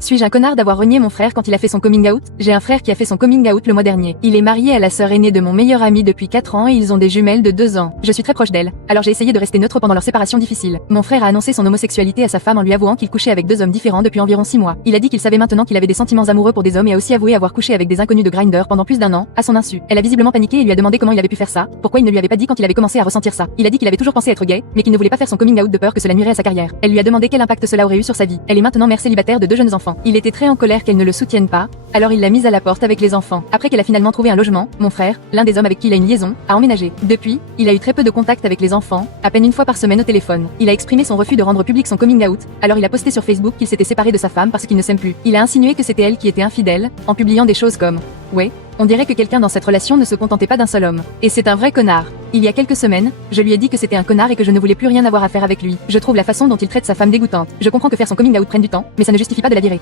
Suis-je un connard d'avoir renié mon frère quand il a fait son coming out? J'ai un frère qui a fait son coming out le mois dernier. Il est marié à la sœur aînée de mon meilleur ami depuis 4 ans et ils ont des jumelles de 2 ans. Je suis très proche d'elle, alors j'ai essayé de rester neutre pendant leur séparation difficile. Mon frère a annoncé son homosexualité à sa femme en lui avouant qu'il couchait avec 2 hommes différents depuis environ 6 mois. Il a dit qu'il savait maintenant qu'il avait des sentiments amoureux pour des hommes et a aussi avoué avoir couché avec des inconnus de Grindr pendant plus d'1 an, à son insu. Elle a visiblement paniqué et lui a demandé comment il avait pu faire ça, pourquoi il ne lui avait pas dit quand il avait commencé à ressentir ça. Il a dit qu'il avait toujours pensé être gay, mais qu'il ne voulait pas faire son coming out de peur que cela nuirait à sa carrière. Elle lui a demandé quel impact cela aurait eu sur sa vie. Elle est maintenant mère célibataire de 2 jeunes enfants. Il était très en colère qu'elle ne le soutienne pas, alors il l'a mise à la porte avec les enfants. Après qu'elle a finalement trouvé un logement, mon frère, l'un des hommes avec qui il a une liaison, a emménagé. Depuis, il a eu très peu de contact avec les enfants, à peine 1 fois par semaine au téléphone. Il a exprimé son refus de rendre public son coming out, alors il a posté sur Facebook qu'il s'était séparé de sa femme parce qu'il ne s'aime plus. Il a insinué que c'était elle qui était infidèle, en publiant des choses comme « Ouais, on dirait que quelqu'un dans cette relation ne se contentait pas d'un seul homme. Et c'est un vrai connard. Il y a quelques semaines, je lui ai dit que c'était un connard et que je ne voulais plus rien avoir à faire avec lui. Je trouve la façon dont il traite sa femme dégoûtante. Je comprends que faire son coming out prenne du temps, mais ça ne justifie pas de la virer.